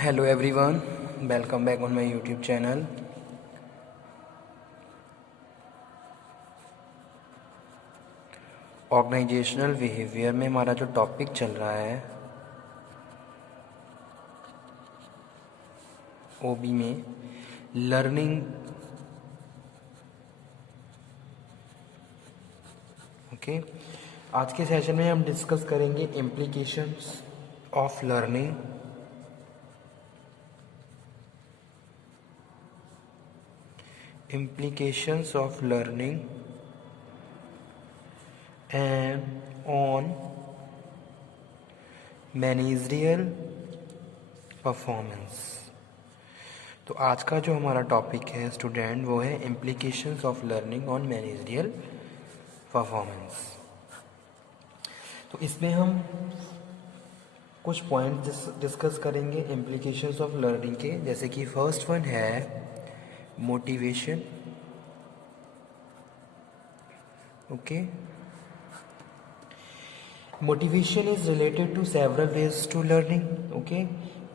Hello everyone, welcome back on my YouTube channel. Organisational behaviour में हमारा जो topic चल रहा है ओबी में लर्निंग। ओके, आज के सेशन में हम डिस्कस करेंगे implications of learning. Implications of learning and on managerial performance। तो आज का जो हमारा टॉपिक है स्टूडेंट वो है implications of learning on managerial performance। तो इसमें हम कुछ पॉइंट डिस्कस करेंगे implications of learning के, जैसे कि फर्स्ट वन है motivation. Okay, motivation is related to several ways to learning. Okay,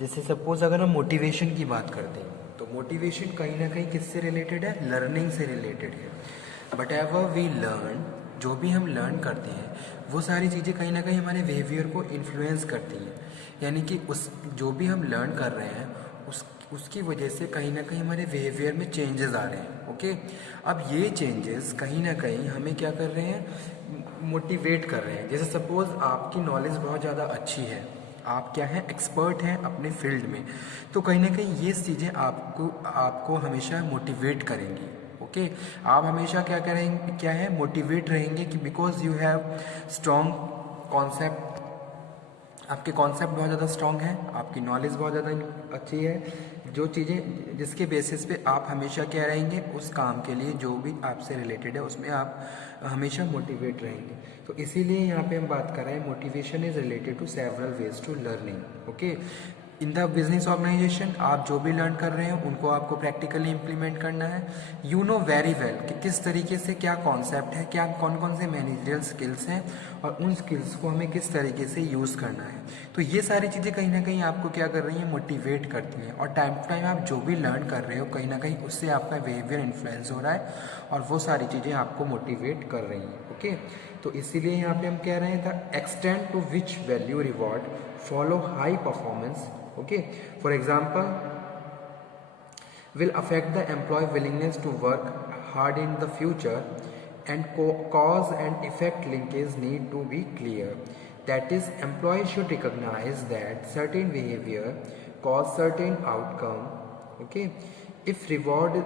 जैसे सपोज अगर हम मोटिवेशन की बात करते हैं तो मोटिवेशन कहीं ना कहीं किससे रिलेटेड है? लर्निंग से रिलेटेड है। बट एवर वी लर्न, जो भी हम लर्न करते हैं वो सारी चीज़ें कहीं ना कहीं हमारे बिहेवियर को इन्फ्लुएंस करती हैं। यानी कि उस जो भी हम लर्न कर रहे हैं उसकी वजह से कहीं ना कहीं हमारे बिहेवियर में चेंजेस आ रहे हैं। ओके, अब ये चेंजेस कहीं ना कहीं हमें क्या कर रहे हैं? मोटिवेट कर रहे हैं। जैसे सपोज आपकी नॉलेज बहुत ज़्यादा अच्छी है, आप क्या हैं? एक्सपर्ट हैं अपने फील्ड में, तो कहीं ना कहीं ये चीज़ें आपको हमेशा मोटिवेट करेंगी। ओके, आप हमेशा क्या करेंगे? क्या है? मोटिवेट रहेंगे कि because you have strong concept, आपके कॉन्सेप्ट बहुत ज़्यादा स्ट्रॉन्ग है, आपकी नॉलेज बहुत ज़्यादा अच्छी है, जो चीज़ें जिसके बेसिस पे आप हमेशा क्या रहेंगे? उस काम के लिए जो भी आपसे रिलेटेड है उसमें आप हमेशा मोटिवेट रहेंगे। तो इसीलिए यहाँ पे हम बात कर रहे हैं motivation is related to several ways to learning. Okay, in the business organisation आप जो भी लर्न कर रहे हैं उनको आपको प्रैक्टिकली इम्प्लीमेंट करना है। यू नो वेरी वेल कि किस तरीके से क्या कॉन्सेप्ट है, क्या कौन कौन से मैनेजरियल स्किल्स हैं और उन स्किल्स को हमें किस तरीके से यूज़ करना है। तो ये सारी चीज़ें कहीं ना कहीं आपको क्या कर रही हैं? मोटिवेट करती हैं। और टाइम टू टाइम आप जो भी लर्न कर रहे हो कहीं ना कहीं उससे आपका बिहेवियर इन्फ्लुएंस हो रहा है और वो सारी चीज़ें आपको मोटिवेट कर रही हैं। ओके, तो इसीलिए यहाँ पे हम कह रहे हैं the extent to which value reward follow high performance, okay, for example, will affect the employee willingness to work hard in the future, and cause and effect linkage need to be clear. That is, employees should recognize that certain behavior cause certain outcome. Okay, if reward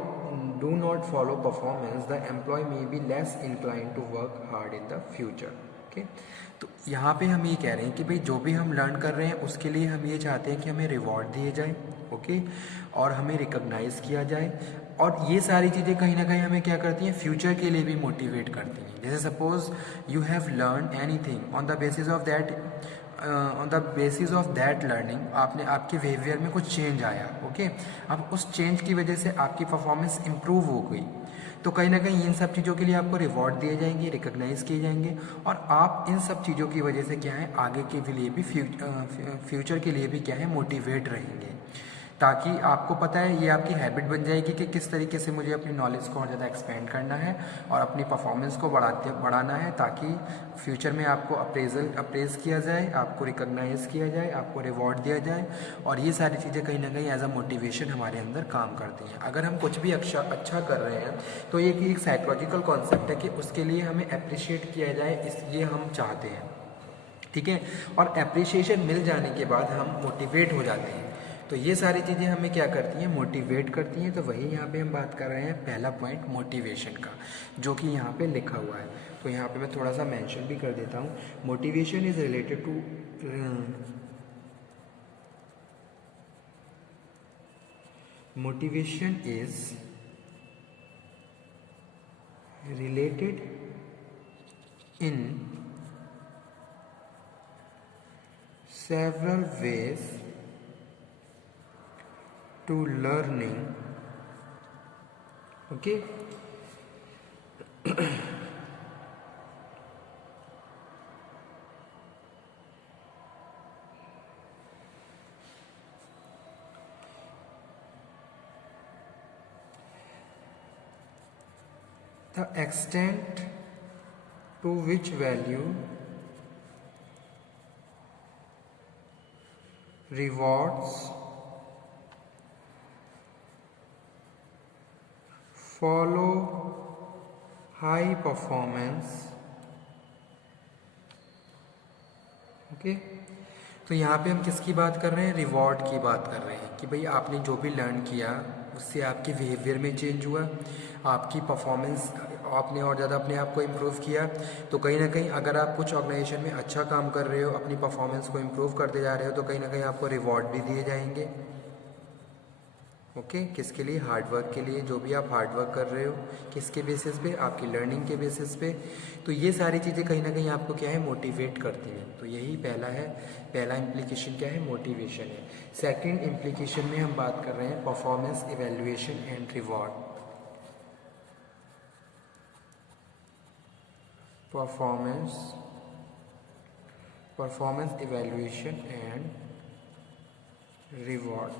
do not follow performance, the employee may be less inclined to work hard in the future. Okay, तो यहाँ पे हम ये कह रहे हैं कि भाई जो भी हम लर्न कर रहे हैं उसके लिए हम ये चाहते हैं कि हमें रिवॉर्ड दिए जाए। ओके, और हमें रिकॉग्नाइज किया जाए। और ये सारी चीज़ें कहीं ना कहीं हमें क्या करती हैं? फ्यूचर के लिए भी मोटिवेट करती हैं। जैसे suppose you have learn anything on the basis of that, on the basis of that learning आपके बिहेवियर में कुछ चेंज आया। ओके, अब उस चेंज की वजह से आपकी परफॉर्मेंस इंप्रूव हो गई, तो कहीं ना कहीं इन सब चीज़ों के लिए आपको रिवॉर्ड दिए जाएंगे, रिकॉग्नाइज किए जाएंगे और आप इन सब चीज़ों की वजह से क्या है? आगे के लिए भी फ्यूचर के लिए भी क्या है? मोटिवेट रहेंगे। ताकि आपको पता है, ये आपकी हैबिट बन जाएगी कि किस तरीके से मुझे अपनी नॉलेज को और ज़्यादा एक्सपेंड करना है और अपनी परफॉर्मेंस को बढ़ाना है, ताकि फ्यूचर में आपको अप्रेज किया जाए, आपको रिकॉग्नाइज किया जाए, आपको रिवॉर्ड दिया जाए। और ये सारी चीज़ें कहीं ना कहीं एज अ मोटिवेशन हमारे अंदर काम करती हैं। अगर हम कुछ भी अच्छा कर रहे हैं तो ये एक साइकोलॉजिकल कॉन्सेप्ट है कि उसके लिए हमें अप्रिशिएट किया जाए, इसलिए हम चाहते हैं। ठीक है, और अप्रिशिएशन मिल जाने के बाद हम मोटिवेट हो जाते हैं। तो ये सारी चीज़ें हमें क्या करती हैं? मोटिवेट करती हैं। तो वही यहाँ पे हम बात कर रहे हैं पहला पॉइंट मोटिवेशन का, जो कि यहाँ पे लिखा हुआ है। तो यहाँ पे मैं थोड़ा सा मेंशन भी कर देता हूँ। Motivation is related to motivation is related in several ways to learning. Okay, the extent to which value, rewards, follow high performance. Okay, तो यहाँ पे हम किसकी बात कर रहे हैं? रिवॉर्ड की बात कर रहे हैं कि भाई आपने जो भी लर्न किया उससे आपके बिहेवियर में चेंज हुआ, आपकी परफॉर्मेंस, आपने और ज़्यादा अपने आप को इम्प्रूव किया। तो कहीं ना कहीं अगर आप कुछ ऑर्गेनाइजेशन में अच्छा काम कर रहे हो, अपनी परफॉर्मेंस को इम्प्रूव करते जा रहे हो, तो कहीं ना कहीं आपको रिवॉर्ड भी दिए जाएंगे। ओके, किसके लिए? हार्डवर्क के लिए। जो भी आप हार्डवर्क कर रहे हो, किसके बेसिस पे? आपकी लर्निंग के बेसिस पे। तो ये सारी चीज़ें कहीं ना कहीं आपको क्या है? मोटिवेट करती हैं। तो यही पहला है, पहला इम्प्लीकेशन क्या है? मोटिवेशन है। सेकंड इम्प्लीकेशन में हम बात कर रहे हैं performance evaluation and reward. Performance evaluation and reward.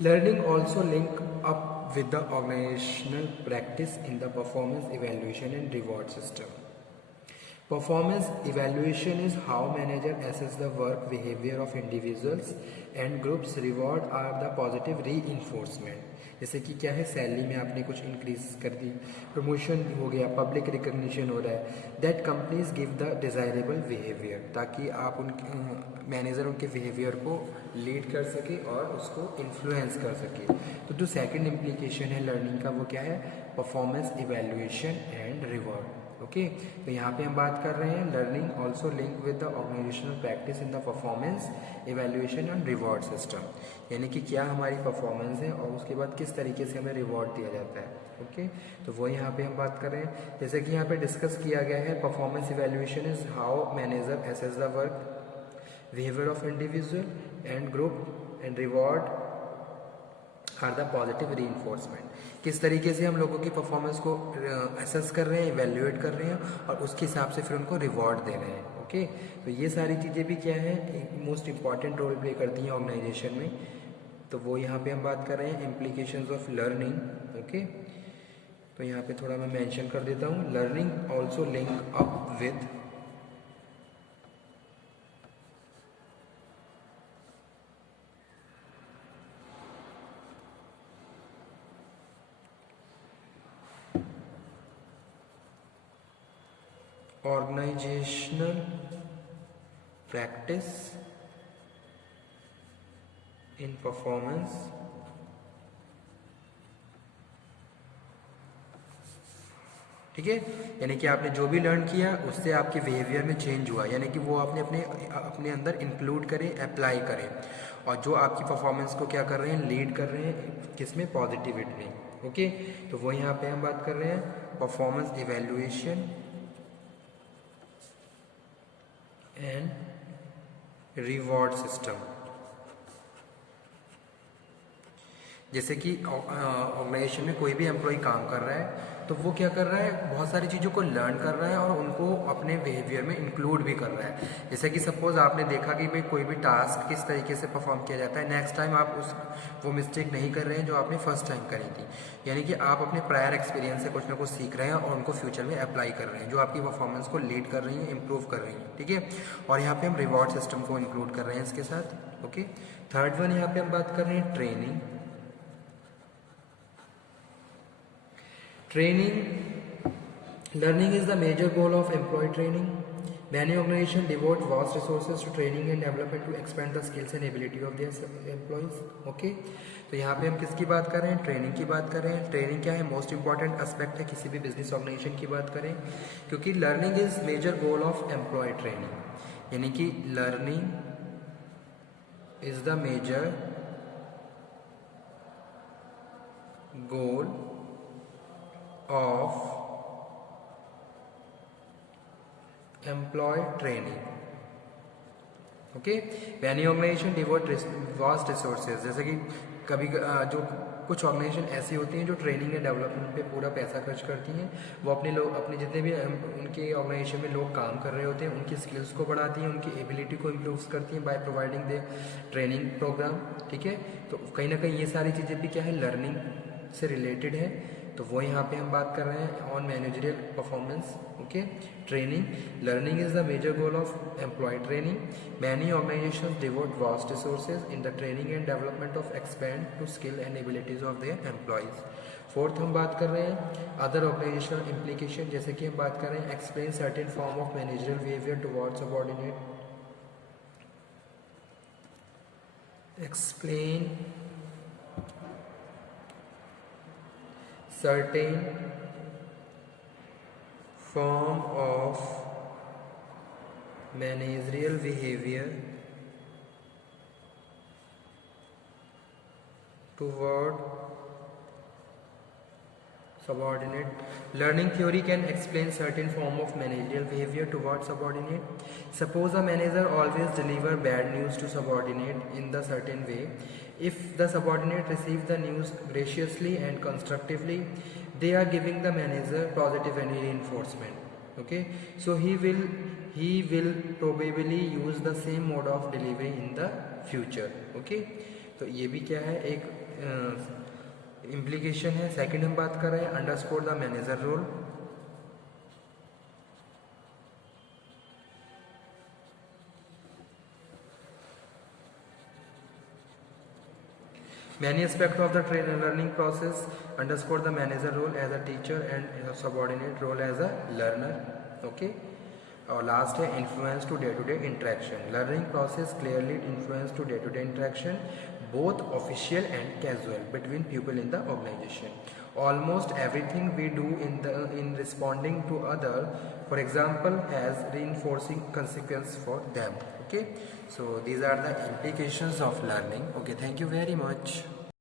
Learning also link up with the organizational practice in the performance evaluation and reward system. Performance evaluation is how manager assess the work behavior of individuals and groups. Reward are the positive reinforcement. जैसे कि क्या है? Salary में आपने कुछ increase कर दी, promotion हो गया, पब्लिक रिकग्निशन हो रहा है। That companies give the desirable behaviour, ताकि आप उनके मैनेजर उनके बिहेवियर को लीड कर सके और उसको इन्फ्लुएंस कर सके। तो जो सेकंड इम्प्लीकेशन है लर्निंग का वो क्या है? Performance evaluation and reward. Okay, तो यहाँ पे हम बात कर रहे हैं learning also link with the organisational practice in the performance evaluation and reward system. यानी कि क्या हमारी परफॉर्मेंस है और उसके बाद किस तरीके से हमें रिवॉर्ड दिया जाता है। ओके, तो वो यहाँ पे हम बात कर रहे हैं। जैसे कि यहाँ पे डिस्कस किया गया है, performance evaluation is how manager assess the work behaviour of individual and group and reward are the positive reinforcement. किस तरीके से हम लोगों की परफॉर्मेंस को असेस कर रहे हैं, इवेल्युएट कर रहे हैं और उसके हिसाब से फिर उनको रिवॉर्ड दे रहे हैं। ओके, तो ये सारी चीज़ें भी क्या है? मोस्ट इंपॉर्टेंट रोल प्ले करती हैं ऑर्गेनाइजेशन में। तो वो यहाँ पे हम बात कर रहे हैं इम्प्लीकेशंस ऑफ लर्निंग। ओके, तो यहाँ पे थोड़ा मैं मेंशन कर देता हूँ, learning also link up with organizational practice in performance ठीक है। यानी कि आपने जो भी लर्न किया उससे आपके बिहेवियर में चेंज हुआ, यानी कि वो आपने अपने अंदर इंक्लूड करें, अप्लाई करें और जो आपकी परफॉर्मेंस को क्या कर रहे हैं? लीड कर रहे हैं किसमें? पॉजिटिविटी में। ओके, तो वो यहाँ पे हम बात कर रहे हैं performance evaluation and reward system. जैसे कि ऑर्गेनाइजेशन में कोई भी एम्प्लॉय काम कर रहा है तो वो क्या कर रहा है? बहुत सारी चीज़ों को लर्न कर रहा है और उनको अपने बिहेवियर में इंक्लूड भी कर रहा है। जैसे कि सपोज आपने देखा कि भाई कोई भी टास्क किस तरीके से परफॉर्म किया जाता है, नेक्स्ट टाइम आप वो मिस्टेक नहीं कर रहे हैं जो आपने फर्स्ट टाइम करी थी। यानी कि आप अपने प्रायर एक्सपीरियंस से कुछ ना कुछ सीख रहे हैं और उनको फ्यूचर में अप्लाई कर रहे हैं, जो आपकी परफॉर्मेंस को लीड कर रही हैं, इंप्रूव कर रही हैं। ठीक है, और यहाँ पे हम रिवॉर्ड सिस्टम को इंक्लूड कर रहे हैं इसके साथ। ओके, थर्ड वन यहाँ पे हम बात कर रहे हैं training. Learning is the major goal of employee training. Many organizations devote vast resources to training and development to expand the skills and ability of their employees. Okay, तो यहाँ पे हम किसकी बात कर रहे हैं? ट्रेनिंग की बात कर रहे हैं। ट्रेनिंग क्या है? मोस्ट इंपॉर्टेंट एस्पेक्ट है किसी भी बिजनेस ऑर्गेनाइजेशन की बात करें, क्योंकि learning is major goal of employee training. यानी कि learning is the major goal of employee training. Okay, many organization devote vast resources। जैसे कि कभी जो कुछ ऑर्गेनाइजेशन ऐसी होती हैं जो ट्रेनिंग एंड डेवलपमेंट पे पूरा पैसा खर्च करती हैं। वो अपने जितने भी उनके ऑर्गेनाइजेशन में लोग काम कर रहे होते हैं उनकी स्किल्स को बढ़ाती हैं, उनकी एबिलिटी को इम्प्रूव करती हैं by providing they training programme. ठीक है, तो कहीं ना कहीं ये सारी चीज़ें भी क्या है? लर्निंग से रिलेटेड है। तो वो यहाँ पे हम बात कर रहे हैं on managerial performance. Okay, training. Learning is the major goal of employee training. Many organisations devote vast resources in the training and development of expand to skill and abilities of their employees. Fourth हम बात कर रहे हैं other organisational implication, जैसे कि हम बात कर रहे हैं explain certain form of managerial behaviour towards subordinate. Explain certain form of managerial behavior toward subordinate. Learning theory can explain certain form of managerial behavior towards subordinate. Suppose a manager always deliver bad news to subordinate in the certain way. If the subordinate receive the news graciously and constructively, they are giving the manager positive and reinforcement. Okay, so he will probably use the same mode of delivery in the future. Okay, तो ये भी क्या है, एक implication है. Second हम बात कर रहे हैं underscore the manager role. Many aspects of the learning process underscore the manager role as a teacher and subordinate role as a learner. Okay. और लास्ट है influence today interaction. Learning process clearly influence today interaction both official and casual between people in the organization. Almost everything we do in responding to other, for example, has reinforcing consequence for them. Okay, so these are the implications of learning. Okay, thank you very much.